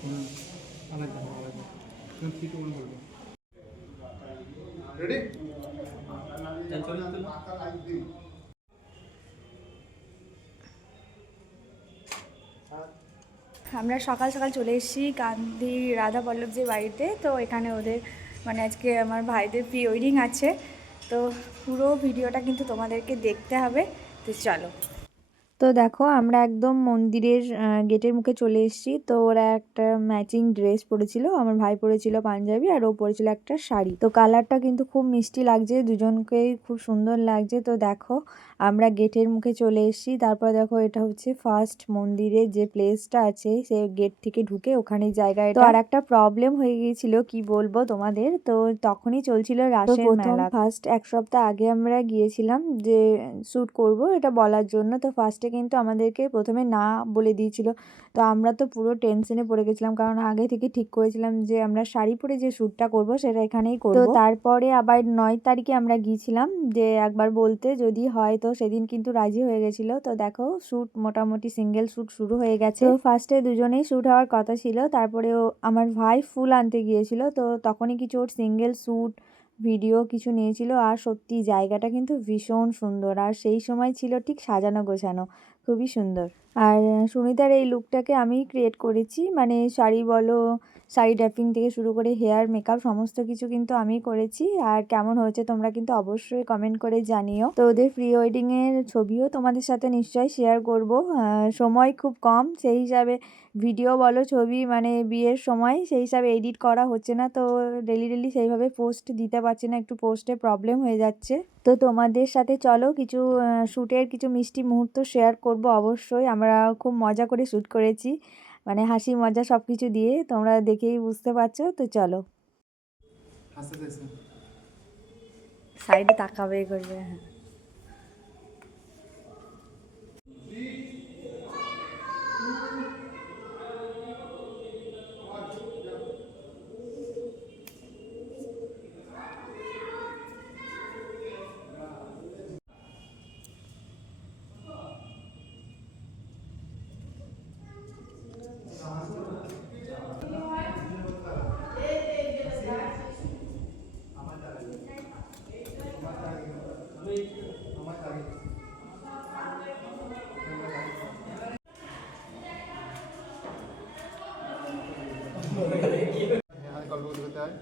আমরা সকাল সকাল চলে এসেছি গান্ধী রাধা বল্লভজির বাড়িতে। তো এখানে ওদের মানে আজকে আমার ভাইদের প্রি ওয়েডিং আছে, তো পুরো ভিডিওটা কিন্তু তোমাদেরকে দেখতে হবে। তো চলো। তো দেখো আমরা একদম মন্দিরের গেটের মুখে চলে এসেছি। তো ওরা একটা ম্যাচিং ড্রেস পরেছিল, আমার ভাই পরেছিল পাঞ্জাবি আর ও পরেছিল একটা শাড়ি। তো কালারটা কিন্তু খুব মিষ্টি লাগছে, দুজনকেই খুব সুন্দর লাগছে। তো দেখো আমরা গেটের মুখে চলে এসেছি। তারপর দেখো এটা হচ্ছে ফার্স্ট মন্দিরের যে প্লেসটা আছে, সে গেট থেকে ঢুকে ওখানে জায়গায়। তো আর একটা প্রবলেম হয়ে গিয়েছিল, কি বলবো তোমাদের। তো তখনই চলছিল রাসের মেলা। ফার্স্ট এক সপ্তাহ আগে আমরা গিয়েছিলাম যে শ্যুট করব এটা বলার জন্য। তো ফার্স্টে কিন্তু আমাদেরকে প্রথমে না বলে দিয়েছিল। তো আমরা তো পুরো টেনশনে পড়ে গেছিলাম, কারণ আগে থেকে ঠিক করেছিলাম যে আমরা শাড়ি পরে যে শ্যুটটা করব সেটা এখানেই করব। তো তারপরে আবার 9 তারিখে আমরা গিয়েছিলাম যে একবার বলতে যদি হয়। তো সেদিন কিন্তু রাজি হয়ে গেছিল। তো দেখো শ্যুট মোটামুটি সিঙ্গেল শ্যুট শুরু হয়ে গেছে। তো ফার্স্টে দুজনেই শ্যুট হওয়ার কথা ছিল, তারপরেও আমার ভাই ফুল আনতে গিয়েছিল। তো তখনই কিছু ওর সিঙ্গেল শ্যুট ভিডিও কিছু নিয়েছিল। আর সত্যি জায়গাটা কিন্তু ভীষণ সুন্দর, আর সেই সময় ছিল ঠিক সাজানো গোছানো, খুবই সুন্দর। আর সুনিতার এই লুকটাকে আমি ক্রিয়েট করেছি, মানে শাড়ি বলো, শাড়ি ড্যাপিং থেকে শুরু করে হেয়ার মেকআপ সমস্ত কিছু কিন্তু আমি করেছি। আর কেমন হয়েছে তোমরা কিন্তু অবশ্যই কমেন্ট করে জানিও। তো ওদের প্রি ওয়েডিংয়ের ছবিও তোমাদের সাথে নিশ্চয়ই শেয়ার করব। সময় খুব কম, সেই হিসাবে ভিডিও বলো ছবি মানে বিয়ের সময় সেই হিসাবে এডিট করা হচ্ছে না। তো ডেলি সেইভাবে পোস্ট দিতে পারছি না, একটু পোস্টে প্রবলেম হয়ে যাচ্ছে। তো তোমাদের সাথে চলো কিছু শ্যুটের কিছু মিষ্টি মুহূর্ত শেয়ার করব অবশ্যই। আমরা খুব মজা করে শ্যুট করেছি, মানে হাসি মজা সব কিছু দিয়ে, তোমরা দেখেই বুঝতে পারছো। তো চলো। সাইডে তাকাবে করবে। হ্যাঁ গল্প করতে হয়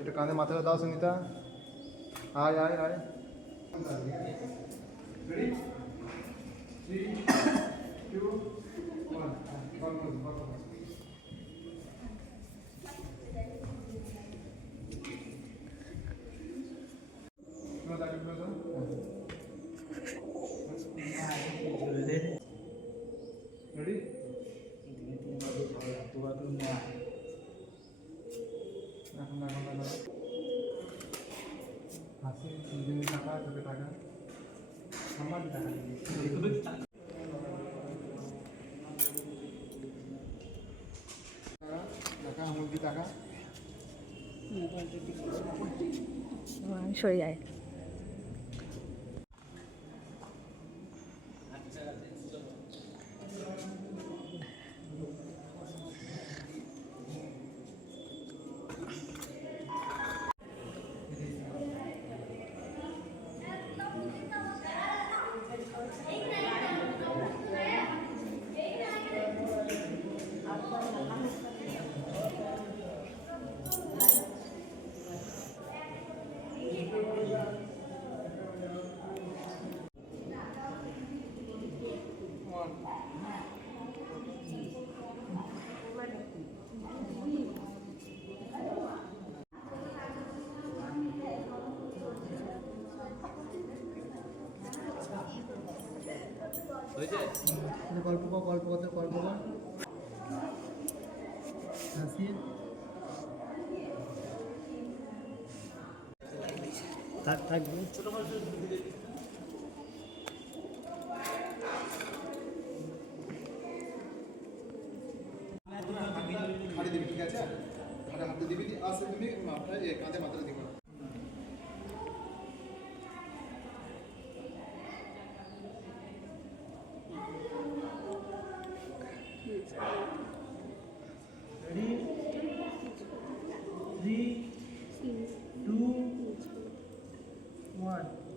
একটু কাঁধে মাথাটা দাও সুনিতা। আয় আয় আয় রেডি এখন হাসি টাকা চোখে টাকা আমার টাকা টাকা মুরগি টাকা সরে যায়। গল্প গল্প করতে গল্প হাসি থাকবে ছোট হাড়ি দিবি, ঠিক আছে? হাড়ে হাতে দিবি, আসে তুমি মাথায় কাঁধে মাথাটা দিবি।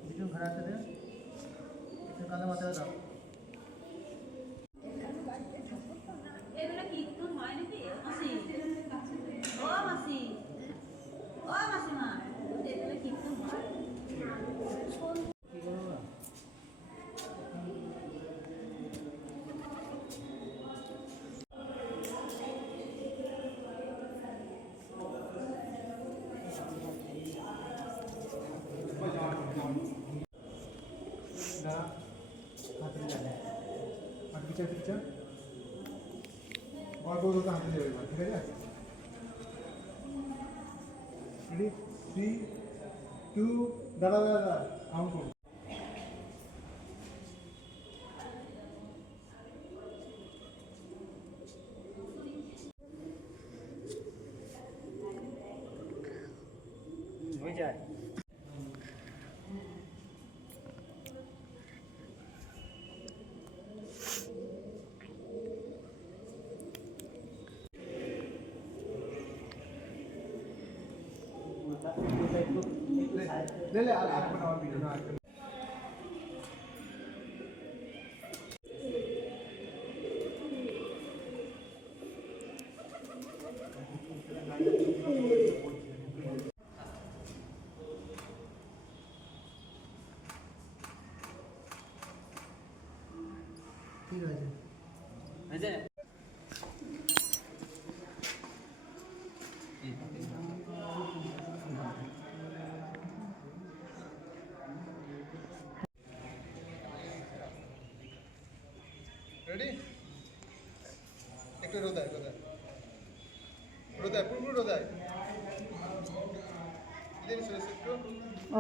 দুজন ঘরে আসতে দে, কানে মাথায় দাও। এগুলো কীর্তন হয় নাকি মাসি? ও মাসি, ও মাসিমা, এগুলো কীর্তন হয়? হাত পিছা অল্প দুটো হাতে দেবে এবার, ঠিক আছে? রেডি 3 2 দাঁড়া কাউন্ট করুন। হয়ে যায়। ले ले आग बनाओ वीडियो ना आग। ঠিক আছে আছে रेडी একটু রোদায় পুরো রোদায় দিন সরে একটু ও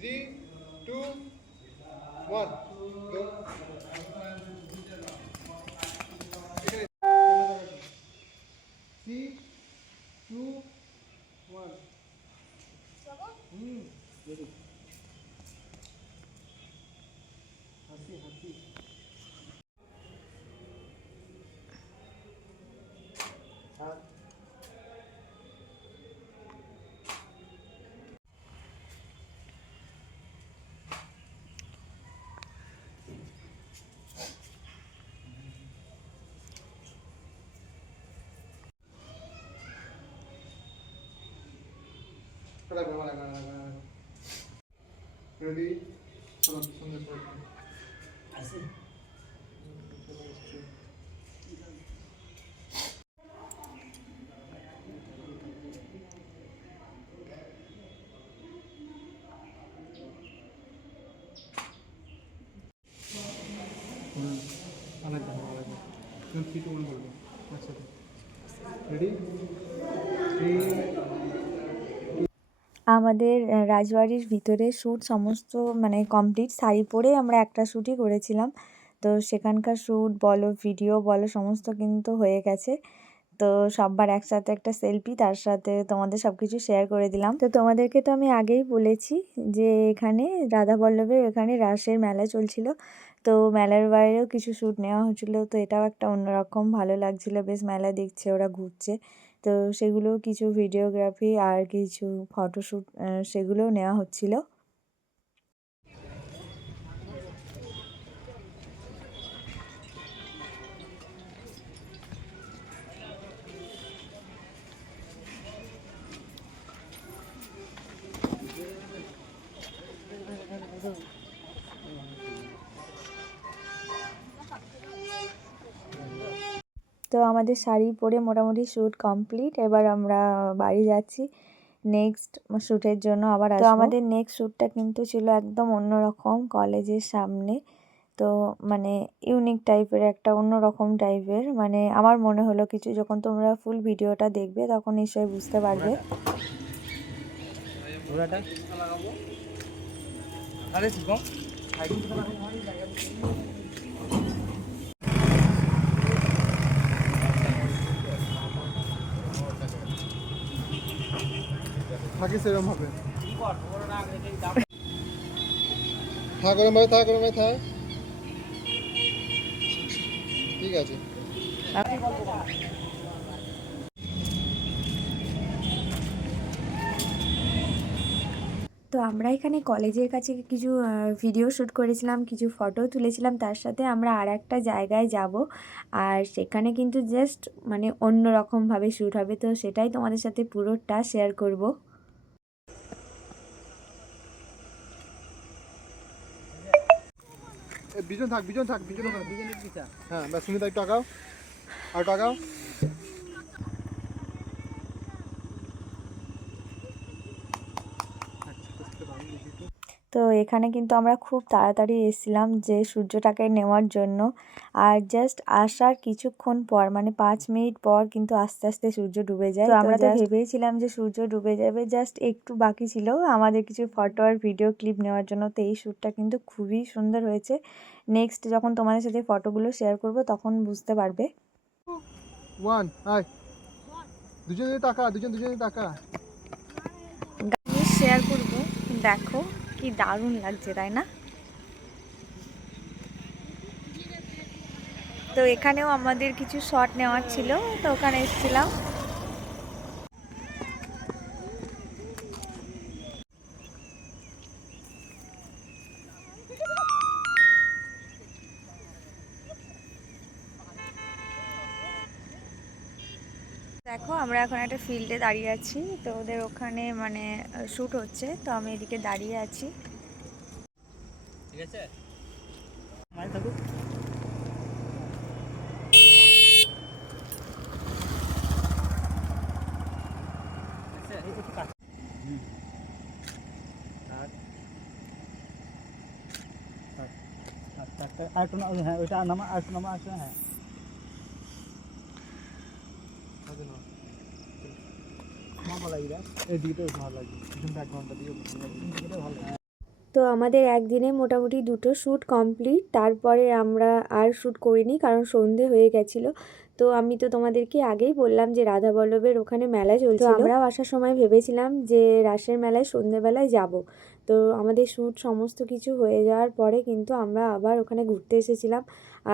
3 2 1 दो 3 2 1 रेडी हंसी हाँ रेडी चलो सुंदर से ऐसे अलग तुम 3 2 1 बोल दो अच्छा रेडी 3 আমাদের রাজবাড়ির ভিতরে শ্যুট সমস্ত মানে কমপ্লিট। শাড়ি পরে আমরা একটা শ্যুটই করেছিলাম, তো সেখানকার শ্যুট বলো ভিডিও বলো সমস্ত কিন্তু হয়ে গেছে। তো সববার একসাথে একটা সেলফি, তার সাথে তোমাদের সব কিছু শেয়ার করে দিলাম। তো তোমাদেরকে তো আমি আগেই বলেছি যে এখানে রাধাবল্লভের এখানে রাসের মেলা চলছিল, তো মেলার বাইরেও কিছু শ্যুট নেওয়া হচ্ছিলো। তো এটাও একটা অন্যরকম ভালো লাগছিল, বেশ মেলা দেখছে ওরা ঘুরছে, তো সেগুলো কিছু ভিডিওগ্রাফি আর কিছু ফটোশ্যুট সেগুলোও নেওয়া হচ্ছিল। তো আমাদের শাড়ি পরে মোটামুটি শ্যুট কমপ্লিট। এবার আমরা বাড়ি যাচ্ছি নেক্সট শ্যুটের জন্য আবার আসবো। তো আমাদের নেক্সট শ্যুটটা কিন্তু ছিল একদম অন্যরকম, কলেজের সামনে। তো মানে ইউনিক টাইপের, একটা অন্যরকম টাইপের, মানে আমার মনে হলো কিছু। যখন তোমরা ফুল ভিডিওটা দেখবে তখন নিশ্চয়ই বুঝতে পারবে। থাকে সেরকম হবে থা গরম ভাই থা ঠিক আছে। তো আমরা এখানে কলেজের কাছে কিছু ভিডিও শ্যুট করেছিলাম, কিছু ফটো তুলেছিলাম, তার সাথে আমরা আর একটা জায়গায় যাব, আর সেখানে কিন্তু জাস্ট মানে অন্য রকমভাবে শ্যুট হবে, তো সেটাই তোমাদের সাথে পুরোটা শেয়ার করব। বিজন থাক, বিজন থাক, বিজন থাক। হ্যাঁ ব্যাস, সুনিতা একটু আঁকাও, আর একটু আঁকাও। তো এখানে কিন্তু আমরা খুব তাড়াতাড়ি এসেছিলাম যে সূর্যটাকে নেওয়ার জন্য, আর জাস্ট আসার কিছুক্ষণ পর মানে 5 মিনিট পর কিন্তু আস্তে আস্তে সূর্য ডুবে যায়। তো আমরা তো ভেবেছিলাম যে সূর্য ডুবে যাবে, জাস্ট একটু বাকি ছিল আমাদের কিছু ফটো আর ভিডিও ক্লিপ নেওয়ার জন্য। তো এই শ্যুটটা কিন্তু খুবই সুন্দর হয়েছে। নেক্সট যখন তোমাদের সাথে ফটোগুলো শেয়ার করব তখন বুঝতে পারবে। 1 আয়, দুজনে তাকা, দুজনে তাকা। শেয়ার করব, দেখো কি দারুণ লাগছে তাই না? তো এখানেও আমাদের কিছু শট নেওয়ার ছিল, তো ওখানে এসেছিলাম। দেখো আমরা এখন একটা ফিল্ডে দাঁড়িয়ে আছি, তো ওদের ওখানে মানে শ্যুট হচ্ছে, তো আমি এদিকে দাঁড়িয়ে আছি। ঠিক আছে, মানে থাকুক। হ্যাঁ ওইটা নামা, আর নামা আছে। হ্যাঁ ভালো লাগে, এইদিকে ভালো লাগে, ব্যাকগ্রাউন্ডটা দিয়ে ভালো লাগে। তো আমাদের একদিনে মোটামুটি 2টো শ্যুট কমপ্লিট, তারপরে আমরা আর শ্যুট করিনি কারণ সন্ধে হয়ে গেছিলো। তো আমি তো তোমাদেরকে আগেই বললাম যে রাধা বল্লভের ওখানে মেলা চলছিল, তো আমরাও আসার সময় ভেবেছিলাম যে রাসের মেলায় সন্ধেবেলায় যাব। তো আমাদের শ্যুট সমস্ত কিছু হয়ে যাওয়ার পরে কিন্তু আমরা আবার ওখানে ঘুরতে এসেছিলাম,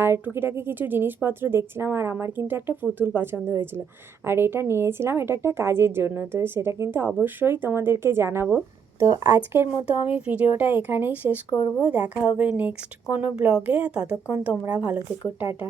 আর টুকিটাকি কিছু জিনিসপত্র দেখছিলাম, আর আমার কিন্তু একটা পুতুল পছন্দ হয়েছিল, আর এটা নিয়েছিলাম, এটা একটা কাজের জন্য, তো সেটা কিন্তু অবশ্যই তোমাদেরকে জানাবো। তো আজকের মতো আমি ভিডিওটা এখানেই শেষ করব, দেখা হবে নেক্সট কোনো ব্লগে, ততক্ষণ তোমরা ভালো থেকো, টাটা।